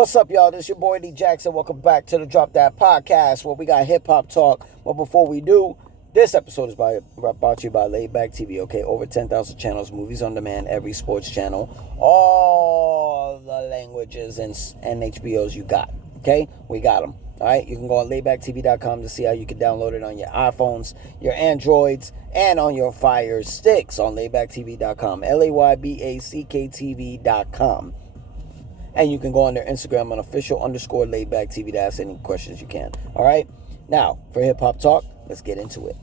What's up, y'all? This is your boy D Jackson. Welcome back to the Drop That Podcast, where we got hip hop talk. But before we do, this episode is brought to you by Laid Back TV. Okay, over 10,000 channels, movies on demand, every sports channel, all the languages and HBOs you got. Okay, we got them. All right, you can go on laidbacktv.com to see how you can download it on your iPhones, your Androids, and on your Fire Sticks on laidbacktv.com. LAYBACKTV.com. And you can go on their Instagram on official_laidbacktv to ask any questions you can. All right? Now, for hip hop talk, let's get into it.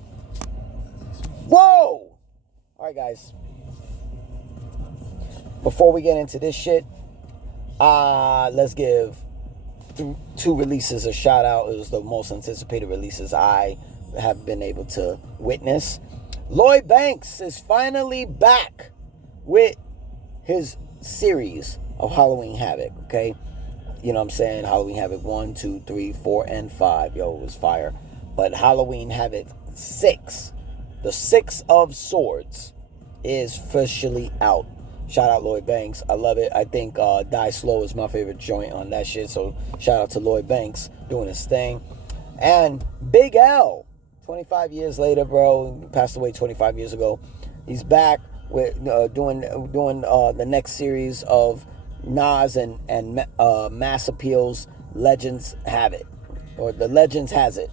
Whoa! All right, guys. Before we get into this shit, let's give two releases a shout out. It was the most anticipated releases I have been able to witness. Lloyd Banks is finally back with his series of Halloween Havoc, okay? You know what I'm saying? Halloween Havoc 1, 2, 3, 4, and 5. Yo, it was fire. But Halloween Havoc 6, the 6 of Swords, is officially out. Shout out Lloyd Banks. I love it. I think Die Slow is my favorite joint on that shit. So shout out to Lloyd Banks doing his thing. And Big L, 25 years later, bro. He passed away 25 years ago. He's back with doing the next series of Nas and Mass Appeal's Legends Have It, or the Legends Has It.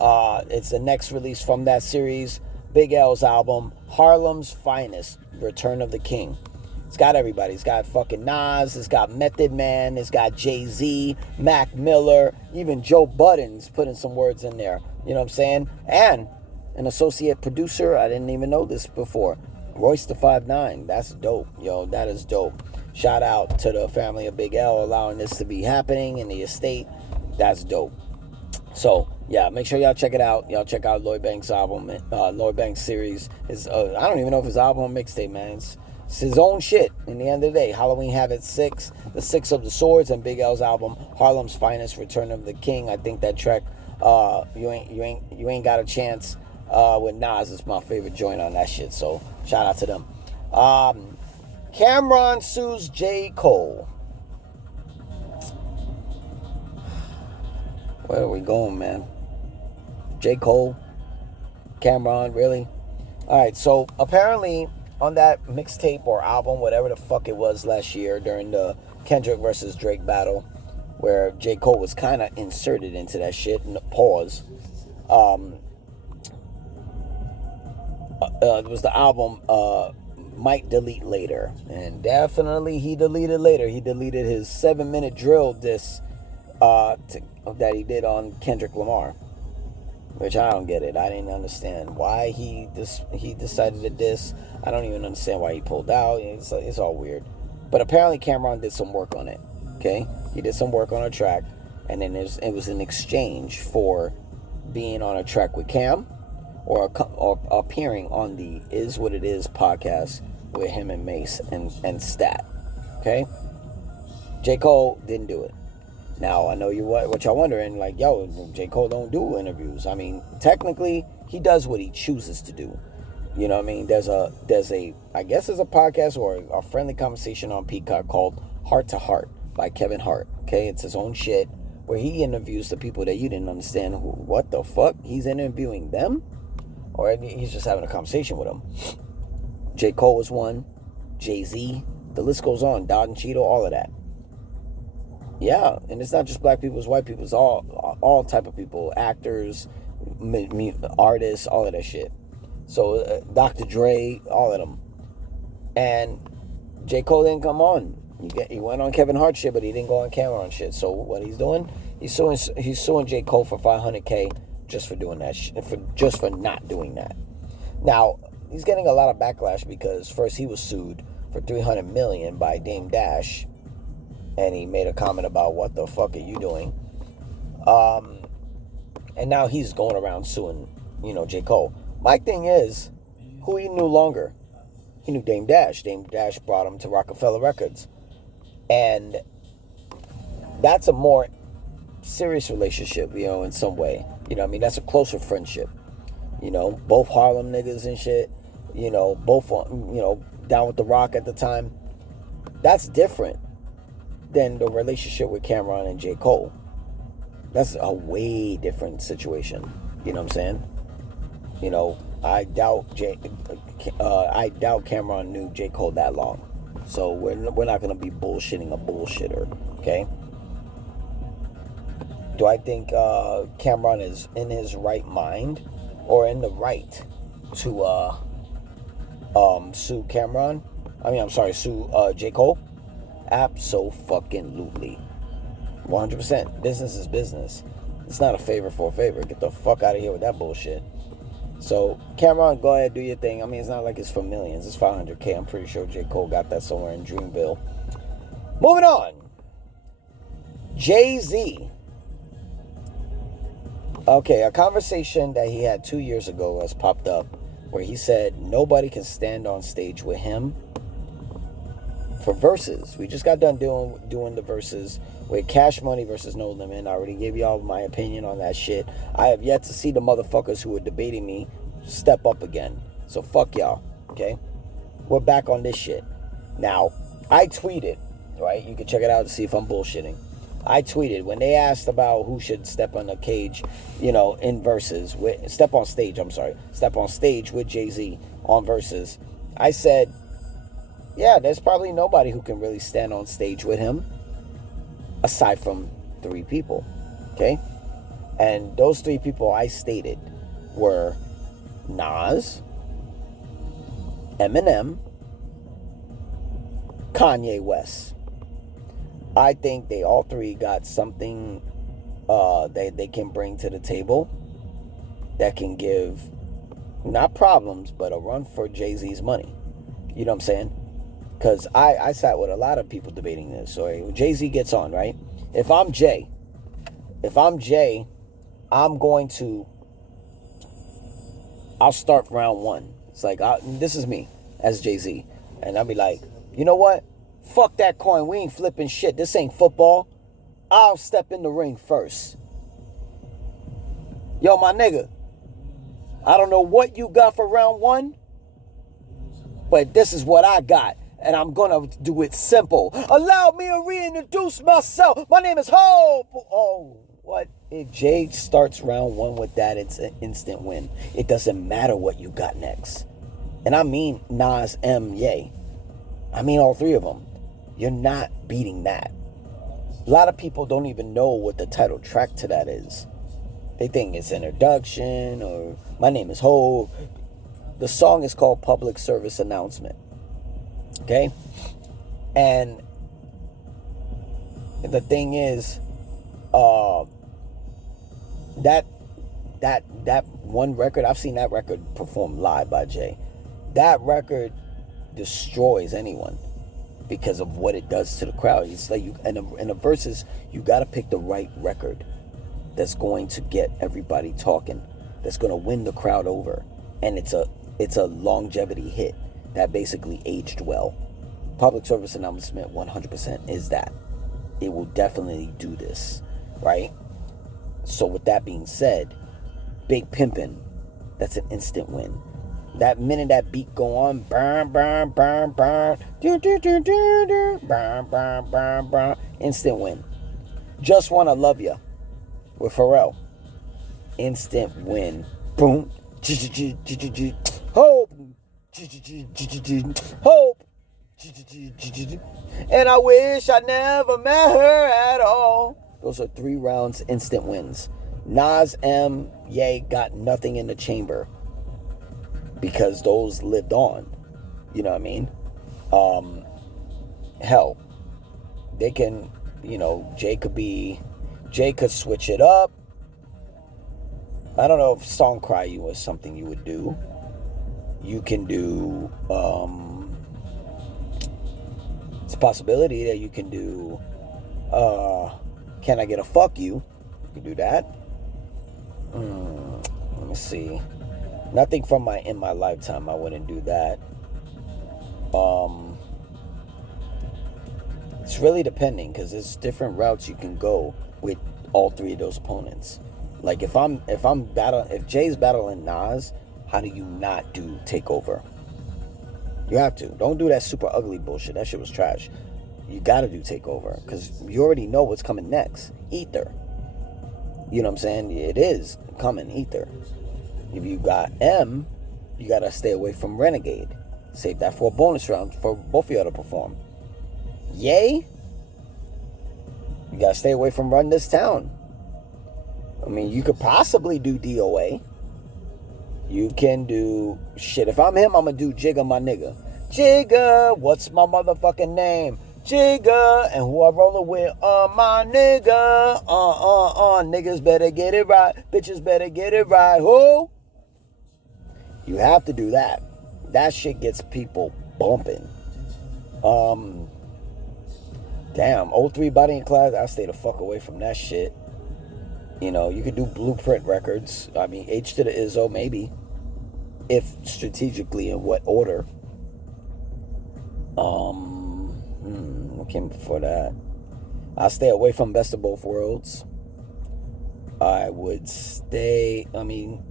It's the next release from that series. Big L's album, Harlem's Finest, Return of the King. It's got everybody. It's got fucking Nas. It's got Method Man. It's got Jay-Z, Mac Miller, even Joe Budden's putting some words in there. You know what I'm saying? And an associate producer. I didn't even know this before. Royce the 5'9". That's dope. Yo, that is dope. Shout out to the family of Big L allowing this to be happening in the estate. That's dope. So, yeah, make sure y'all check it out. Y'all check out Lloyd Banks' album, Lloyd Banks' series. I don't even know if it's album or mixtape, man. It's his own shit. In the end of the day, Halloween Havoc 6, the 6 of the Swords, and Big L's album, Harlem's Finest, Return of the King. I think that track, you ain't got a chance with Nas. Is my favorite joint on that shit. So shout out to them. Cameron sues J. Cole. Where are we going, man? J. Cole? Cameron, really? Alright, so apparently on that mixtape or album, whatever the fuck it was last year during the Kendrick versus Drake battle, where J. Cole was kind of inserted into that shit, pause. It was the album Might Delete Later, and definitely he deleted later. He deleted his 7-minute drill diss that he did on Kendrick Lamar, which I don't get it. I didn't understand why he decided to diss. I don't even understand why he pulled out. It's all weird. But apparently Cameron did some work on it. Okay, he did some work on a track, and then it was an exchange for being on a track with Cam, or appearing on the Is What It Is podcast with him and Mace and Stat. Okay, J. Cole didn't do it. Now, I know what y'all wondering, like, yo, J. Cole don't do interviews. I mean, technically, he does what he chooses to do. You know what I mean? There's a I guess there's a podcast or a friendly conversation on Peacock called Heart to Heart by Kevin Hart. Okay, it's his own shit where he interviews the people that you didn't understand. What the fuck? He's interviewing them? Or he's just having a conversation with them. J. Cole was one. Jay-Z. The list goes on. Dodd and Cheeto, all of that. Yeah, and it's not just black people, it's white people, it's all type of people, actors, artists, all of that shit. So Dr. Dre, all of them. And J. Cole didn't come on. He went on Kevin Hart shit, but he didn't go on camera on shit. So what he's doing, he's suing J. Cole for $500K just for doing that shit, just for not doing that. Now he's getting a lot of backlash because first he was sued for $300 million by Dame Dash. And he made a comment about what the fuck are you doing? And now he's going around suing, J. Cole. My thing is, who he knew longer? He knew Dame Dash. Dame Dash brought him to Rockefeller Records. And that's a more serious relationship, in some way. That's a closer friendship. Both Harlem niggas and shit. Both, down with the Rock at the time. That's different. than the relationship with Cameron and J. Cole. That's a way different situation. You know what I'm saying? You know, I doubt Cameron knew J. Cole that long. So we're not going to be bullshitting a bullshitter, okay? Do I think Cameron is in his right mind or in the right to sue Cameron? Sue J. Cole? Abso-fucking-lutely. 100%. Business is business. It's not a favor for a favor. Get the fuck out of here with that bullshit. So, Cameron, go ahead, do your thing. I mean, it's not like it's for millions. It's $500K. I'm pretty sure J. Cole got that somewhere in Dreamville. Moving on. Jay-Z. Okay, a conversation that he had 2 years ago has popped up where he said nobody can stand on stage with him for verses. We just got done doing the verses with Cash Money versus No Limit. I already gave y'all my opinion on that shit. I have yet to see the motherfuckers who were debating me step up again. So fuck y'all, okay? We're back on this shit. Now, I tweeted, right? You can check it out to see if I'm bullshitting. I tweeted when they asked about who should step on the cage, you know, in verses, step on stage with Jay-Z on verses. I said, yeah, there's probably nobody who can really stand on stage with him aside from 3 people, okay? And those 3 people I stated were Nas, Eminem, Kanye West. I think they all 3 got something they can bring to the table that can give, not problems, but a run for Jay-Z's money. You know what I'm saying? Because I sat with a lot of people debating this. So Jay-Z gets on, right? If I'm Jay, I'll start round 1. It's like, this is me as Jay-Z. And I'll be like, you know what? Fuck that coin. We ain't flipping shit. This ain't football. I'll step in the ring first. Yo, my nigga, I don't know what you got for round 1, but this is what I got. And I'm going to do it simple. Allow me to reintroduce myself. My name is Hope. Oh, what? If Jay starts round 1 with that, it's an instant win. It doesn't matter what you got next. And I mean Nas, M, Ye. I mean all 3 of them. You're not beating that. A lot of people don't even know what the title track to that is. They think it's introduction or my name is Hope. The song is called Public Service Announcement. Okay? And the thing is, that one record, I've seen that record perform live by Jay. That record destroys anyone because of what it does to the crowd. It's like in a versus, you got to pick the right record that's going to get everybody talking, that's going to win the crowd over, and it's a longevity hit that basically aged well. Public Service Announcement 100% is that. It will definitely do this, right? So with that being said, Big Pimpin', that's an instant win. That minute that beat go on, burn, burn, burn, burn, do, do, do, do, do, burn, burn, burn, burn, instant win. Just Wanna Love Ya with Pharrell, instant win. Boom, hope, hope, and I wish I never met her at all. Those are 3 rounds, instant wins. Nas, M, Ye got nothing in the chamber because those lived on. You know what I mean? Hell, they can, you know, Jay could switch it up. I don't know if Song Cry You was something you would do. You can do, it's a possibility that you can do, Can I Get a Fuck You? You can do that. Let me see. Nothing from in my lifetime. I wouldn't do that. It's really depending because there's different routes you can go with all 3 of those opponents. Like if Jay's battling Nas, how do you not do Takeover? You have to. Don't do that super ugly bullshit. That shit was trash. you got to do Takeover because you already know what's coming next. Ether. You know what I'm saying? It is coming, Ether. If you got M, you got to stay away from Renegade. Save that for a bonus round for both of y'all to perform. Yay, you got to stay away from Run This Town. I mean, you could possibly do DOA. You can do... Shit, if I'm him, I'm going to do Jigga, my nigga. Jigga, what's my motherfucking name? Jigga, and who I rollin' with? My nigga. Niggas better get it right. Bitches better get it right. Who? You have to do that. That shit gets people bumping. Damn, 03 Body and Class, I stay the fuck away from that shit. You know, you could do Blueprint Records. I mean, H to the Izzo, maybe. If strategically, in what order. What came before that? I stay away from Best of Both Worlds. I would stay... I mean,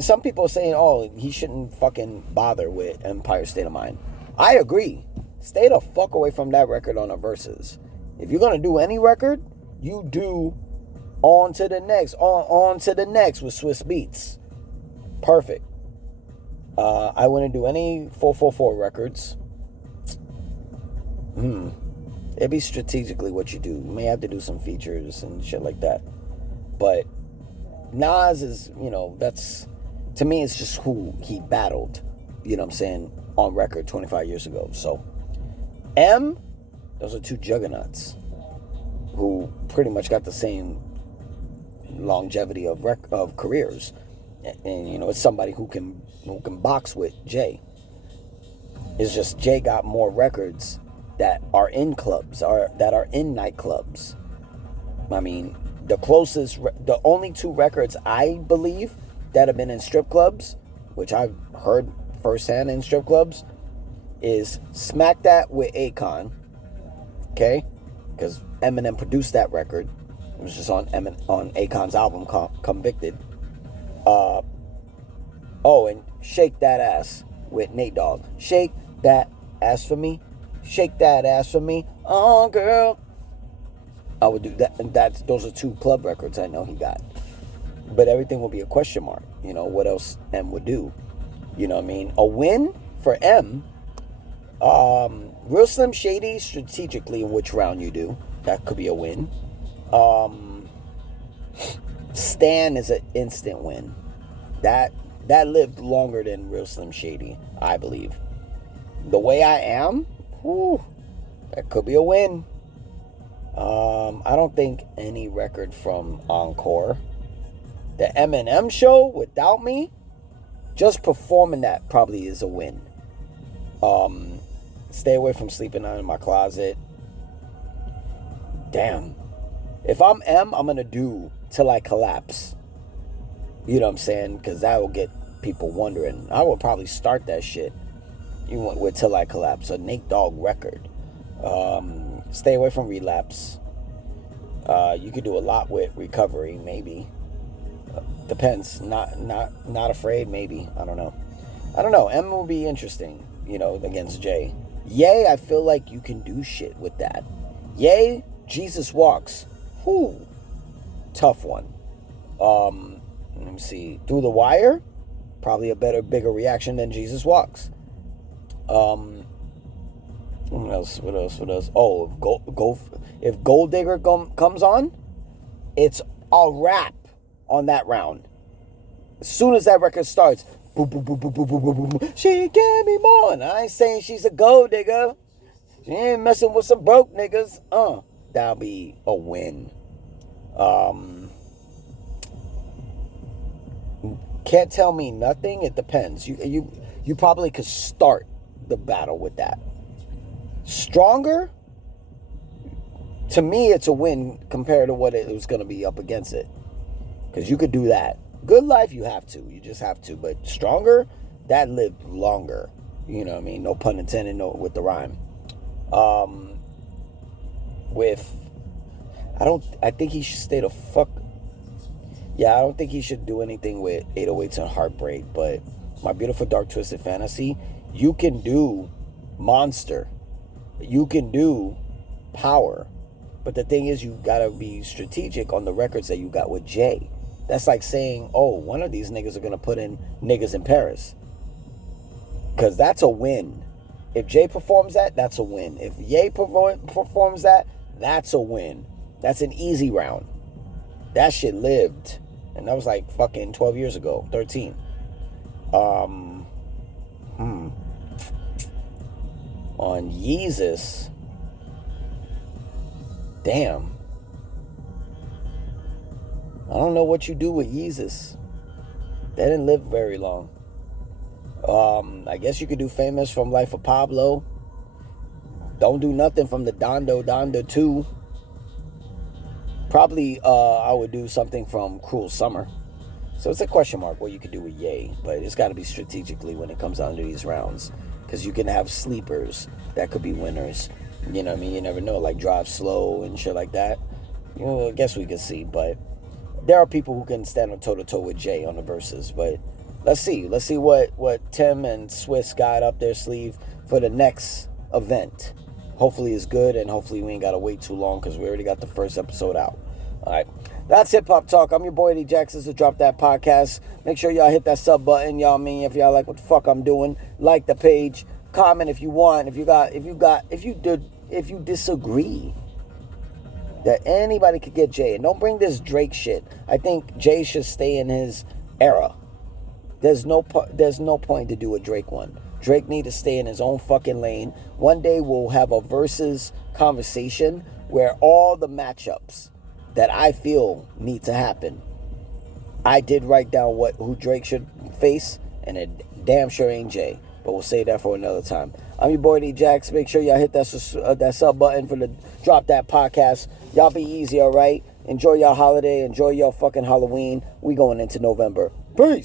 some people are saying, oh, he shouldn't fucking bother with Empire State of Mind. I agree. Stay the fuck away from that record on the verses. If you're going to do any record, you do on to the next. On to the next with Swiss Beats. Perfect. I wouldn't do any 444 records. It'd be strategically what you do. You may have to do some features and shit like that. But Nas is, you know, that's... To me, it's just who he battled. You know what I'm saying? On record 25 years ago. So, M, those are two juggernauts who pretty much got the same longevity of careers. And, you know, it's somebody who can box with Jay. It's just Jay got more records that are in clubs, that are in nightclubs. I mean, the only two records I believe that have been in strip clubs, which I've heard firsthand in strip clubs, is Smack That with Akon, okay? Because Eminem produced that record. It was just on Akon's album, Convicted. And Shake That Ass with Nate Dogg. Shake that ass for me. Shake that ass for me. Oh, girl. I would do that. And those are two club records I know he got. But everything will be a question mark. You know, what else M would do? You know what I mean? A win for M. Real Slim Shady, strategically in which round you do. That could be a win. Stan is an instant win. That lived longer than Real Slim Shady, I believe. The Way I Am, that could be a win. I don't think any record from Encore. The Eminem Show, Without Me, just performing that probably is a win. Stay away from Sleeping in My Closet. Damn. If I'm M, I'm going to do Till I Collapse. You know what I'm saying? Because that will get people wondering. I will probably start that shit. You went with Till I Collapse, a Nate Dogg record. Stay away from Relapse. You could do a lot with Recovery, maybe. Depends. Not Afraid, maybe. I don't know. M will be interesting, you know, against Jay. Yay, I feel like you can do shit with that. Yay, Jesus Walks. Tough one. Let me see. Through the Wire, probably a bigger reaction than Jesus Walks. What else? Oh, if Gold Digger comes on, it's a wrap on that round. As soon as that record starts, boom, boom, boom, boom, boom, boom, boom, boom, she gave me more. And I ain't saying she's a gold digger. She ain't messing with some broke niggas. That'll be a win. Can't Tell Me Nothing. It depends. You probably could start the battle with that. Stronger, to me, it's a win compared to what it was going to be up against it. Because you could do that. Good Life, you have to. You just have to. But Stronger, that lived longer. You know what I mean? No pun intended, with the rhyme. I think he should stay the fuck. Yeah, I don't think he should do anything with 808s and Heartbreak. But My Beautiful Dark Twisted Fantasy, you can do Monster. You can do power. But the thing is, you gotta be strategic on the records that you got with Jay. That's like saying, oh, one of these niggas are gonna put in Niggas in Paris. Because that's a win. If Jay performs that, that's a win. If Ye performs that, that's a win. That's an easy round. That shit lived. And that was like fucking 12 years ago, 13. On Yeezus, damn. I don't know what you do with Yeezus. They didn't live very long. I guess you could do Famous from Life of Pablo. Don't do nothing from the Donda 2. Probably I would do something from Cruel Summer. So it's a question mark what you could do with Ye, but it's got to be strategically when it comes down to these rounds, because you can have sleepers that could be winners. You know what I mean? You never know, like Drive Slow and shit like that. You know, I guess we could see, but there are people who can stand on toe-to-toe with Jay on the verses. But let's see what Tim and Swiss got up their sleeve for the next event. Hopefully it's good, and hopefully we ain't got to wait too long, because we already got the first episode out. All right, that's Hip Hop Talk. I'm your boy Eddie Jackson. So Drop That Podcast. Make sure y'all hit that sub button. Y'all mean if y'all like what the fuck I'm doing, like the page, comment if you want. If you disagree that anybody could get Jay, and don't bring this Drake shit. I think Jay should stay in his era. There's no point to do a Drake one. Drake need to stay in his own fucking lane. One day we'll have a versus conversation where all the matchups that I feel need to happen. I did write down who Drake should face, and it damn sure ain't Jay. But we'll save that for another time. I'm your boy D Jax. Make sure y'all hit that sub button for the Drop That Podcast. Y'all be easy, all right? Enjoy your holiday. Enjoy your fucking Halloween. We going into November. Peace.